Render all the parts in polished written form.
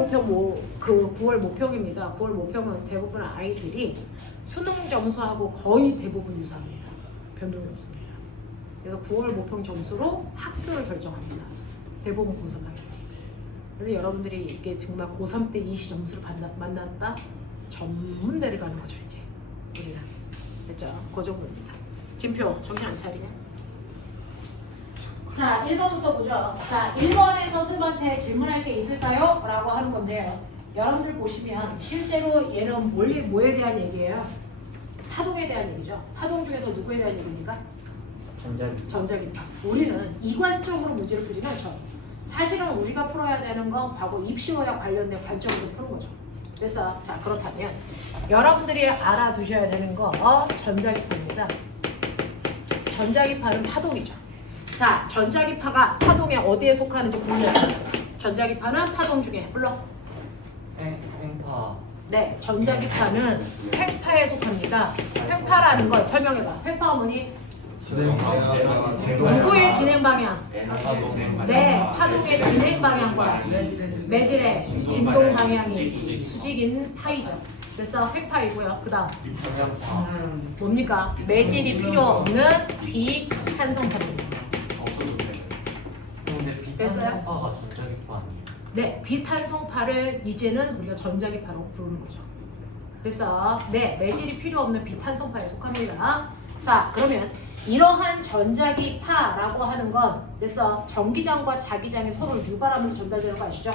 모평 그 9월 모평입니다. 9월 모평은 대부분 아이들이 수능 점수하고 거의 대부분 유사합니다. 변동이 없습니다. 그래서 9월 모평 점수로 학교를 결정합니다. 대부분 고3 아이들이. 그래서 여러분들이 이게 정말 고3 때 이 점수를 만났다? 전문대를 가는 거죠 이제 우리랑. 됐죠? 그 정도입니다. 진표 정신 안 차리냐? 자, 1번부터 보죠. 자, 1번에 선생님한테 질문할 게 있을까요? 라고 하는 건데요. 여러분들 보시면 실제로 얘는 뭐에 대한 얘기예요? 파동에 대한 얘기죠. 파동 중에서 누구에 대한 얘기입니까? 전자기파. 우리는 이관적으로 문제를 풀지는 않죠. 사실은 우리가 풀어야 되는 건 과거 입시와 관련된 관점으로 푸는 거죠. 그래서 자, 그렇다면 여러분들이 알아두셔야 되는 거 전자기파입니다. 전자기파는 파동이죠. 자, 전자기파가 파동에 어디에 속하는지 분류해요. 전자기파는 파동 중에 불러. 횡파. 네, 전자기파는 횡파에 속합니다. 횡파라는 건 설명해봐. 횡파가 뭐니? 누구의 진행 방향? 네, 파동의 진행 방향과 매질의 진동 방향이 수직인 파이죠. 그래서 횡파이고요. 그 다음 뭡니까? 매질이 필요 없는 비탄성파입니다. 비탄성파가 전자기파 아니에요? 네, 비탄성파를 이제는 우리가 전자기파로 부르는 거죠. 그래서 네, 매질이 필요 없는 비탄성파에 속합니다. 자, 그러면 이러한 전자기파라고 하는 건 그래서 전기장과 자기장이 서로 유발하면서 전달되는 거 아시죠?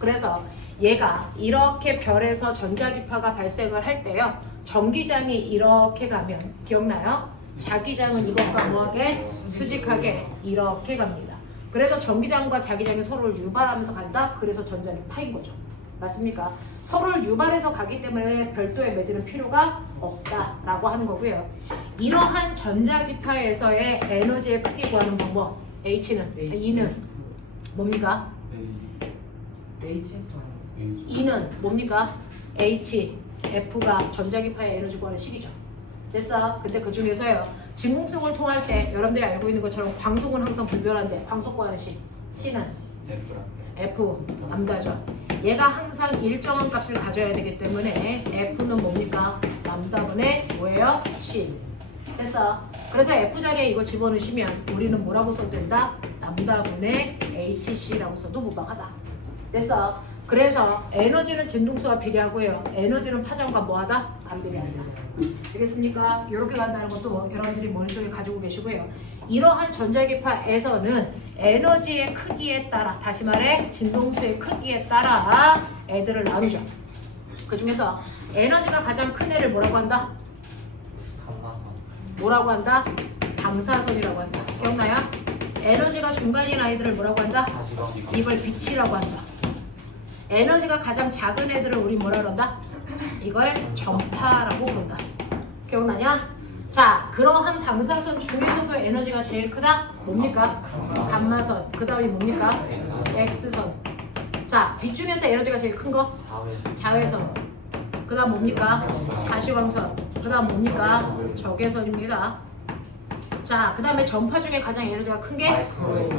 그래서 얘가 이렇게 별에서 전자기파가 발생을 할 때요, 전기장이 이렇게 가면 기억나요? 자기장은 이것과 뭐하게? 수직하게 이렇게 갑니다. 그래서 전기장과 자기장이 서로를 유발하면서 간다? 그래서 전자기파인 거죠. 맞습니까? 서로를 유발해서 가기 때문에 별도의 매질은 필요가 없다라고 하는 거고요. 이러한 전자기파에서의 에너지의 크기 구하는 방법 E는 뭡니까? E는 뭡니까? F가 전자기파의 에너지 구하는 식이죠. 됐어? 근데 그 중에서요, 진공속을 통할 때 여러분들이 알고 있는 것처럼 광속은 항상 불변한데 광속 구하는 식 C는 F 람다죠. 얘가 항상 일정한 값을 가져야 되기 때문에 F는 뭡니까? 람다분의 뭐예요? C. 됐어? 그래서 F 자리에 이거 집어넣으시면 우리는 뭐라고 써도 된다? 람다분의 HC라고 써도 무방하다. 됐어? 그래서 에너지는 진동수와 비례하고요, 에너지는 파장과 뭐하다? 안 비례한다. 되겠습니까? 이렇게 간다는 것도 여러분들이 머릿속에 가지고 계시고요. 이러한 전자기파에서는 에너지의 크기에 따라, 다시 말해 진동수의 크기에 따라 애들을 나누죠. 그 중에서 에너지가 가장 큰 애를 뭐라고 한다? 뭐라고 한다? 방사선이라고 한다. 기억나요? 에너지가 중간인 아이들을 뭐라고 한다? 이걸 빛이라고 한다. 에너지가 가장 작은 애들을 우리 뭐라 그런다? 이걸 전파라고 부른다. 기억나냐? 자, 그러한 방사선 중에서도 에너지가 제일 크다? 뭡니까? 감마선. 그 다음이 뭡니까? X선. 자, 빛 중에서 에너지가 제일 큰 거? 자외선. 그 다음 뭡니까? 가시광선. 그 다음 뭡니까? 적외선입니다. 자, 그 다음에 전파 중에 가장 에너지가 큰 게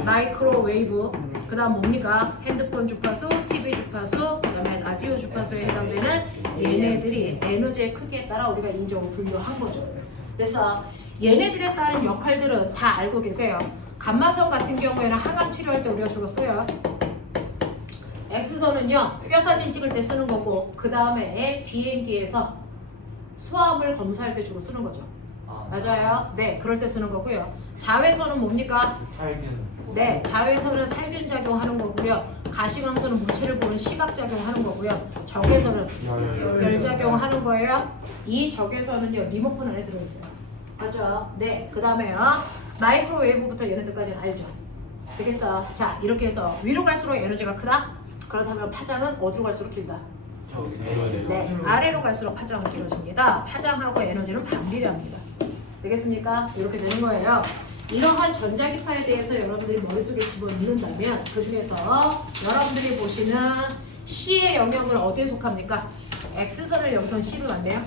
마이크로웨이브. 그 다음 뭡니까? 핸드폰 주파수, TV 주파수, 그 다음에 라디오 주파수에 해당되는 얘네들이 에너지의 크기에 따라 우리가 인정을 분류한 거죠. 그래서 얘네들에 따른 역할들은 다 알고 계세요. 감마선 같은 경우에는 항암 치료할 때 우리가 주로 써요. X선은요, 뼈 사진 찍을 때 쓰는 거고, 그 다음에 비행기에서 수압을 검사할 때 주로 쓰는 거죠. 맞아요. 네, 그럴 때 쓰는 거고요. 자외선은 뭡니까? 살균. 네, 자외선은 살균 작용하는 거고요. 가시광선은 물체를 보는 시각 작용하는 거고요. 적외선은 열 작용하는 거예요. 이 적외선은요, 리모컨 안에 들어있어요. 맞죠? 네, 그 다음에요, 마이크로웨이브부터 얘네들까지는 알죠. 되겠어? 자, 이렇게 해서 위로 갈수록 에너지가 크다? 그렇다면 파장은 어디로 갈수록 길다? 네, 아래로 갈수록 파장은 길어집니다. 파장하고 에너지는 반비례합니다. 되겠습니까? 이렇게 되는 거예요. 이러한 전자기파에 대해서 여러분들이 머릿속에 집어넣는다면 그 중에서 여러분들이 보시는 C의 영역은 어디에 속합니까? X선을 여기선 C로 왔네요.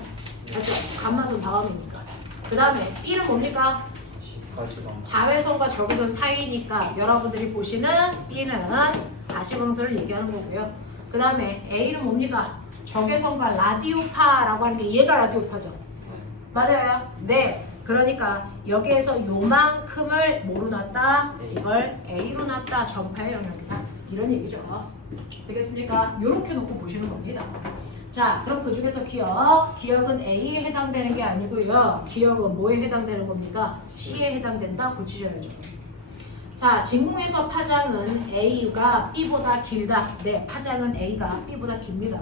맞죠? 감마선 다음이니까. 그 다음에 B는 뭡니까? 자외선과 적외선 사이니까 여러분들이 보시는 B는 가시광선을 얘기하는 거고요. 그 다음에 A는 뭡니까? 적외선과 라디오파라고 하는 게 얘가 라디오파죠. 맞아요. 네. 그러니까 여기에서 요만큼을 뭐로 놨다? 이걸 A로 놨다. 전파의 영역이다. 이런 얘기죠. 되겠습니까? 요렇게 놓고 보시는 겁니다. 자, 그럼 그 중에서 기억은 A에 해당되는 게 아니고요. 기억은 뭐에 해당되는 겁니까? C에 해당된다. 고치셔야죠. 자, 진공에서 파장은 A가 B보다 길다. 네, 파장은 A가 B보다 깁니다.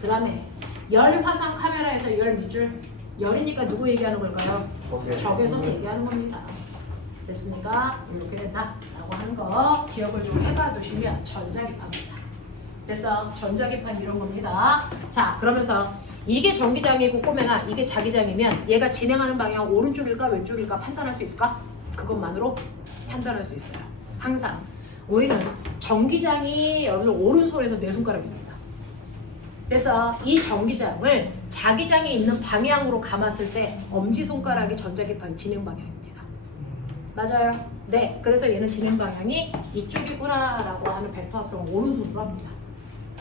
그 다음에 열 화상 카메라에서 열 밑줄, 열이니까 누구 얘기하는 걸까요? 적외선 얘기하는 겁니다. 됐습니까? 이렇게 된다 라고 하는 거 기억을 좀 해봐 두시면 전자기파입니다. 그래서 전자기판 이런 겁니다. 자, 그러면서 이게 전기장이고 꼬맹아 이게 자기장이면 얘가 진행하는 방향 오른쪽일까 왼쪽일까 판단할 수 있을까? 그것만으로 판단할 수 있어요. 항상 우리는 전기장이 여러분 오른손에서 네 손가락입니다. 그래서 이 전기장을 자기장이 있는 방향으로 감았을 때 엄지손가락이 전자기판의 진행 방향입니다. 맞아요? 네. 그래서 얘는 진행 방향이 이쪽이구나 라고 하는 벡터 합성을 오른손으로 합니다.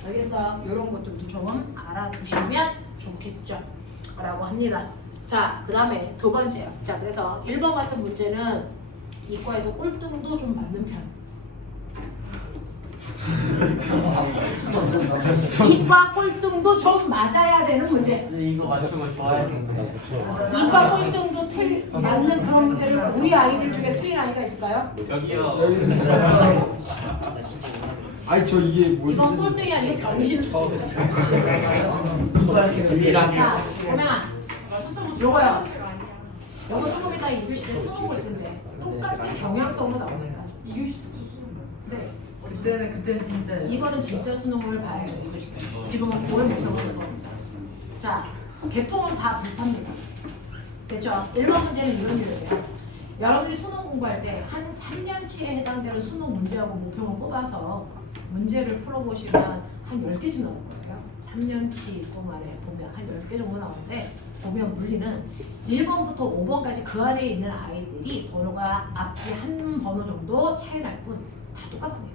알겠어? 이런 것들도 좀 알아두시면 좋겠죠? 라고 합니다. 자, 그 다음에 두 번째요. 자, 그래서 1번 같은 문제는 이과에서 꼴등도 좀 맞는 편. 이과 꼴등도 좀 맞아야 되는 문제. 이거 맞추면 좋아했는데. 이과 꼴등도 맞는 그런 문제를 우리 아이들 중에 틀린 아이가 있을까요? 여기요. 아니 저 이게 뭐지? 이건 꼴등이 아니고 병신 수준이죠. 자, 보명아, 요거요. 요거 조금 이따 2교시 때 수능 볼 텐데 똑같은 경향성으로 나옵니다. 2교시 때도 수능. 네. 그때는 진짜 이거는 진짜 수능을 봐야 돼요. 2교시 때. 지금은 고에 못 나오는 겁니다. 자, 계통은 다 비슷합니다. 됐죠? 1번 문제는 이런 유형이에요. 여러분이 수능 공부할 때 한 3년치에 해당되는 수능 문제하고 모평을 뽑아서 문제를 풀어보시면 한 10개쯤 나올 거예요. 3년치 동안에 보면 한 10개 정도 나오는데 보면 물리는 1번부터 5번까지 그 안에 있는 아이들이 번호가 앞뒤 한 번호 정도 차이 날 뿐 다 똑같습니다.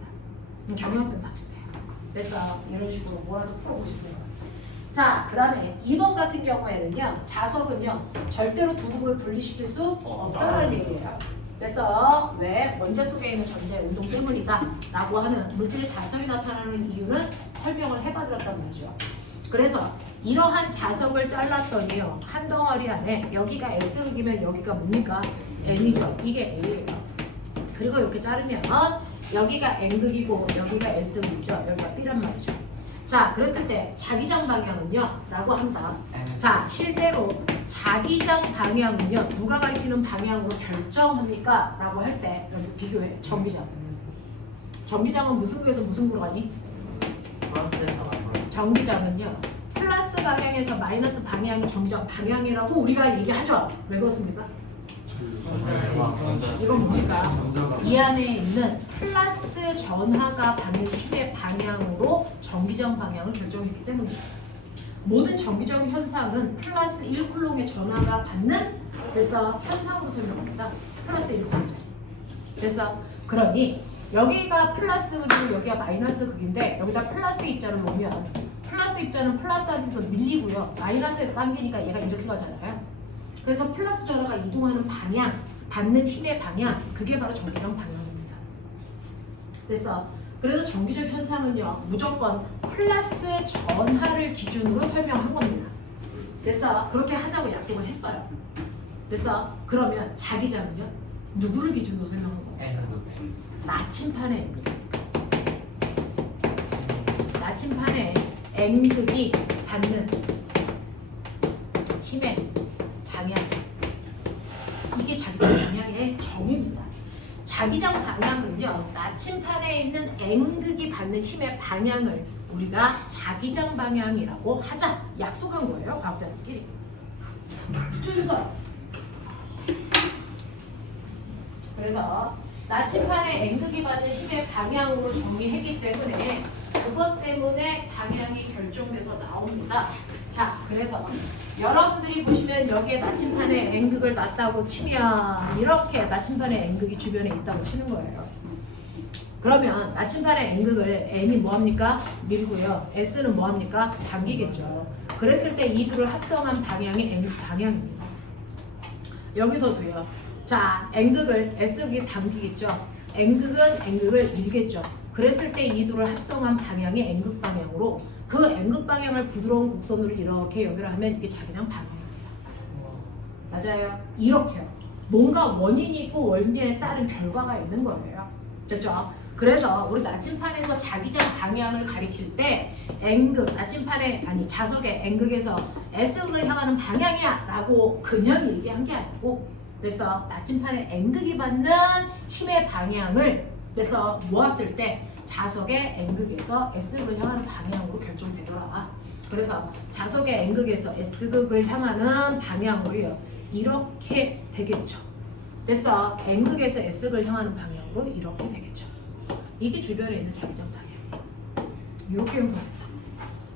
경향성 다 비슷해요. 그래서 이런 식으로 몰아서 풀어보시면 돼요. 자, 그 다음에 2번 같은 경우에는요. 자석은요. 절대로 두 극을 분리시킬 수 없다는 얘기예요. 그래서 왜 원자 속에 있는 전자의 운동 때문이다 라고 하는 물질의 자석이 나타나는 이유는 설명을 해봐드렸단 말이죠. 그래서 이러한 자석을 잘랐더니요. 한 덩어리 안에 여기가 S극이면 여기가 뭡니까? N이죠. 이게 A예요. 그리고 이렇게 자르면 여기가 N극이고 여기가 S극이죠. 여기가 B란 말이죠. 자, 그랬을 때 자기장 방향은요 라고 한다. 자, 실제로 자기장 방향은요 누가 가리키는 방향으로 결정합니까? 라고 할 때 여기 비교해. 전기장. 전기장은 무슨 구에서 무슨 구로 가니? 전기장은요 플러스 방향에서 마이너스 방향이 전기장 방향이라고 우리가 얘기하죠. 왜 그렇습니까? 이건 뭡니까? 이 안에 있는 플러스 전하가 받는 힘의 방향으로 전기장 방향을 결정했기 때문입니다. 모든 전기적 현상은 플러스 1쿨롱의 전하가 받는 그래서 현상으로 설명합니다. 플러스 1쿨롱. 그래서 그러니 여기가 플러스 극이고 여기가 마이너스 극인데 여기다 플러스 입자를 놓으면 플러스 입자는 플러스한테서 밀리고요. 마이너스에서 당기니까 얘가 이렇게 가잖아요. 그래서 플러스 전하가 이동하는 방향, 받는 힘의 방향, 그게 바로 전기적 방향입니다. 그래서 전기적 현상은요, 무조건 플러스 전하를 기준으로 설명한 겁니다. 그래서 그렇게 하자고 약속을 했어요. 그래서 그러면 자기장은요, 누구를 기준으로 설명한 거예요? 나침판의 N극. 나침판의 N극이 받는 힘의 방향. 이게 자기장 방향의 정의입니다. 자기장 방향은요, 나침판에 있는 N극이 받는 힘의 방향을 우리가 자기장 방향이라고 하자 약속한 거예요, 과학자들끼리. 준서. 그래서 나침판에 N극이 받는 힘의 방향으로 정의했기 때문에 그것 때문에 방향이 결정돼서 나옵니다. 자, 그래서 여러분들이 보시면 여기에 나침판에 N극을 놨다고 치면 이렇게 나침판에 N극이 주변에 있다고 치는 거예요. 그러면 나침반의 N극을 N이 뭐합니까? 밀고요. S는 뭐합니까? 당기겠죠. 그랬을 때 이 둘을 합성한 방향이 N 방향입니다. 여기서도요. 자, N극을 S극이 당기겠죠. N극은 N극을 밀겠죠. 그랬을 때 이 둘을 합성한 방향이 N극 방향으로 그 N극 방향을 부드러운 곡선으로 이렇게 연결하면 이게 자기장 방향입니다. 맞아요. 이렇게요. 뭔가 원인이 있고 원인에 따른 결과가 있는 거예요. 됐죠? 그래서 우리 나침판에서 자기장 방향을 가리킬 때 N극, 나침판의 아니 자석의 N극에서 S극을 향하는 방향이야 라고 그냥 얘기한 게 아니고 그래서 나침판의 N극이 받는 힘의 방향을 그래서 모았을 때 자석의 N극에서 S극을 향하는 방향으로 결정되더라. 그래서 자석의 N극에서 S극을 향하는 방향으로요. 이렇게 되겠죠. 그래서 N극에서 S극을 향하는 방향으로 이렇게 되겠죠. 이게 주변에 있는 자기장 방향. 이렇게 형성됩니다.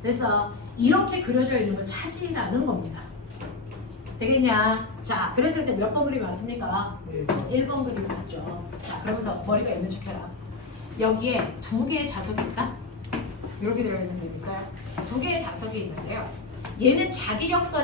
그래서 이렇게 그려져 있는 걸 찾으라는 겁니다. 되겠냐? 자, 그랬을 때 몇 번 그림이 왔습니까? 1번 그림이 왔죠. 자, 그러면서 머리가 있는 척 해라. 여기에 두 개의 자석이 있다? 이렇게 되어 있는 그림이 있어요. 두 개의 자석이 있는데요. 얘는 자기력선